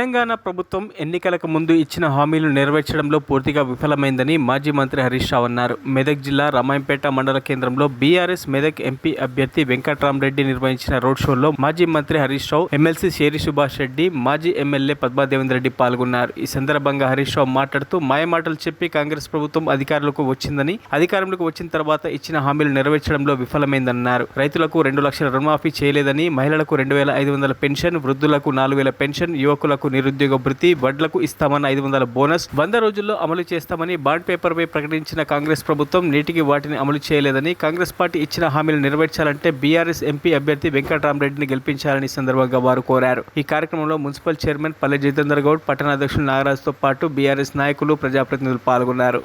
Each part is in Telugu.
తెలంగాణ ప్రభుత్వం ఎన్నికలకు ముందు ఇచ్చిన హామీలు నెరవేర్చడంలో పూర్తిగా విఫలమైందని మాజీ మంత్రి హరీష్ రావు అన్నారు. మెదక్ జిల్లా రామాయంపేట మండల కేంద్రంలో బీఆర్ఎస్ మెదక్ ఎంపీ అభ్యర్థి వెంకట్రామరెడ్డి నిర్వహించిన రోడ్ షోలో మాజీ మంత్రి హరీష్ రావు, ఎమ్మెల్సీ షేరి సుభాష్ రెడ్డి, మాజీ ఎమ్మెల్యే పద్మాదేవేందర్ రెడ్డి పాల్గొన్నారు. ఈ సందర్భంగా హరీష్ రావు మాట్లాడుతూ మాయమాటలు చెప్పి కాంగ్రెస్ ప్రభుత్వం అధికారంలోకి వచ్చిన తర్వాత ఇచ్చిన హామీలు నెరవేర్చడంలో విఫలమైందన్నారు. రైతులకు 2 లక్షల రుణమాఫీ చేయలేదని, మహిళలకు 2,500 పెన్షన్, వృద్ధులకు 4,000 పెన్షన్, యువకులకు నిరుద్యోగ భృతి, వడ్లకు ఇస్తామన్న 500 బోనస్ 100 రోజుల్లో అమలు చేస్తామని బాండ్ పేపర్పై ప్రకటించిన కాంగ్రెస్ ప్రభుత్వం నేటికి వాటిని అమలు చేయలేదని, కాంగ్రెస్ పార్టీ ఇచ్చిన హామీలు నెరవేర్చాలంటే బీఆర్ఎస్ ఎంపీ అభ్యర్థి వెంకట్రామరెడ్డిని గెలిపించాలని సందర్భంగా వారు కోరారు. ఈ కార్యక్రమంలో మున్సిపల్ చైర్మన్ పల్లె జితేందర్ గౌడ్, పట్టణ అధ్యక్షులు నాగరాజుతో పాటు బీఆర్ఎస్ నాయకులు, ప్రజాప్రతినిధులు పాల్గొన్నారు.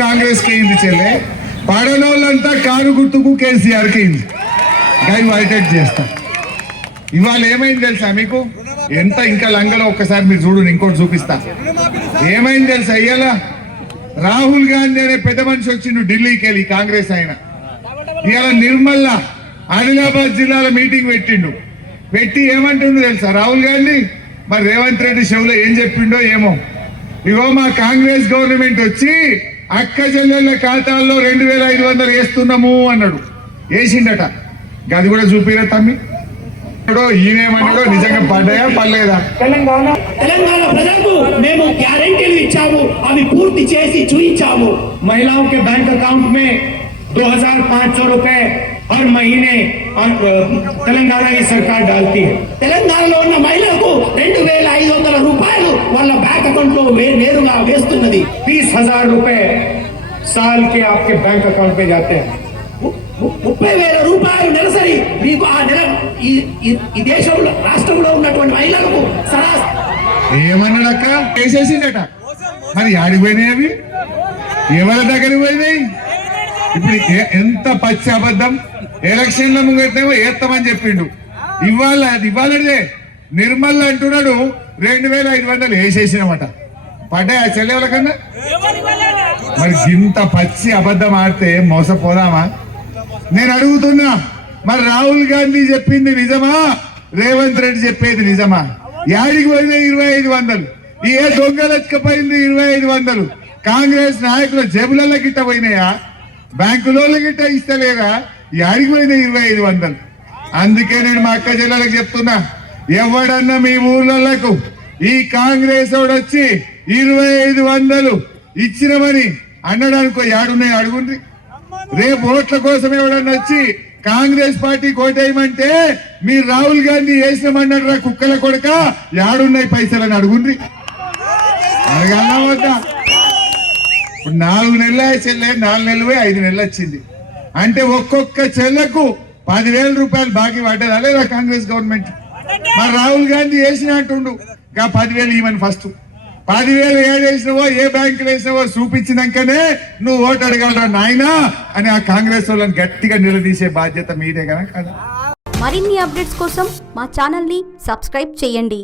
కాంగ్రెస్ కి అయింది చెల్లె, పడనోళ్ళంతా కారు గుర్తుకు కేసీఆర్ కి అయింది. గై వైటెడ్ చేస్తా. ఇవాళ ఏమైంది తెలుసా మీకు? ఎంత ఇంకా లంగలో ఒక్కసారి మీరు చూడు, ఇంకోటి చూపిస్తా. ఏమైంది తెలుసా? ఇవాళ రాహుల్ గాంధీ అనే పెద్ద మనిషి వచ్చిండు ఢిల్లీకి వెళ్ళి, కాంగ్రెస్ ఆయన. ఇవాళ నిర్మల్లా ఆదిలాబాద్ జిల్లాలో మీటింగ్ పెట్టి ఏమంటుండో తెలుసా రాహుల్ గాంధీ? మరి రేవంత్ రెడ్డి షోలో ఏం చెప్పిండో ఏమో. ఇగో మా కాంగ్రెస్ గవర్నమెంట్ వచ్చి అక్క చెల్లెళ్ళ ఖాతాల్లో 2,500 వేస్తున్నాము అన్నాడు. వేసిండట. అది కూడా చూపిరా తమ్మి. ఈయనేమన్నాడో నిజంగా పడ్డాయా పడలేదా? తెలంగాణ ప్రజలకు మేము గ్యారెంటీలు ఇచ్చాము, అవి పూర్తి చేసి చూపించాము. महिलाओं के बैंक अकाउंट में 2,500 रुपए हर महीने తెలంగాణ की सरकार डालती है. తెలంగాణలో ఉన్న మహిళలకు 2,500 రూపాయలు వాళ్ళ బ్యాంక్ అకౌంట్ లో నేరుగా వేస్తున్నది. 30,000 रुपए साल के आपके बैंक अकाउंट में जाते हैं. 30,000 రూపాయలు నెలసరి మీకు ఆ నెల ఈ దేశంలో రాష్ట్రంలో ఉన్నటువంటి మహిళలకు ఏమన్నాడక్క? వేసేసిందట. మరి ఆడిపోయినాయి అవి, ఎవరి దగ్గరికి పోయినాయి? ఇప్పుడు ఎంత పచ్చి అబద్ధం. ఎలక్షన్ల ముంగేమో ఏస్తామని చెప్పిండు. ఇవాళదే నిర్మల్ అంటున్నాడు 2,500 వేసేసినమాట. పడ్డాయి ఆ చెల్లెల కన్నా. మరి ఇంత పచ్చి అబద్ధం ఆడితే మోసపోదామా? నేను అడుగుతున్నా, మరి రాహుల్ గాంధీ చెప్పింది నిజమా? రేవంత్ రెడ్డి చెప్పేది నిజమా? యాడికి పోయినాయి 2,500? ఏ దొంగలెచ్చకపోయింది 2,500? కాంగ్రెస్ నాయకుల జేబులలో గిట్ట పోయినాయా? బ్యాంకులో గిట్ట ఇస్తలేరా? యాడికి పోయినాయి 2,500? అందుకే నేను మా అక్క జిల్లాలకు చెప్తున్నా, ఎవడన్నా మీ ఊర్లకు ఈ కాంగ్రెస్ వాడు వచ్చి 2,500 ఇచ్చినమని అన్నడానికో యాడున్నాయి అడుగుండ్రి. రేపు ఓట్ల కోసం ఎవడన్నా వచ్చి కాంగ్రెస్ పార్టీ కోటేయమంటే మీరు రాహుల్ గాంధీ వేసినామన్నాడు కుక్కల కొడక, యాడున్నాయి పైసలని అడుగుండ్రి. అడగన్నా వద్దా? ఇప్పుడు 4 నెలల చెల్లె, 4 నెలలు 5 నెలలు వచ్చింది అంటే ఒక్కొక్క చెల్లకు 10,000 రూపాయలు బాకీ పడ్డదా లేదా కాంగ్రెస్ గవర్నమెంట్? మరి రాహుల్ గాంధీ వేసిన అంటుండు 10,000 ఇవ్వమని. ఫస్ట్ 10,000 ఏడు వేసినవో, ఏ బ్యాంకులు వేసినవో చూపించినాకనే నువ్వు ఓటు అడగలరా నాయనా అని ఆ కాంగ్రెస్ వాళ్ళని గట్టిగా నిలదీసే బాధ్యత మీదే కదా. మరిన్ని అప్డేట్స్ కోసం మా ఛానల్ ని సబ్స్క్రైబ్ చేయండి.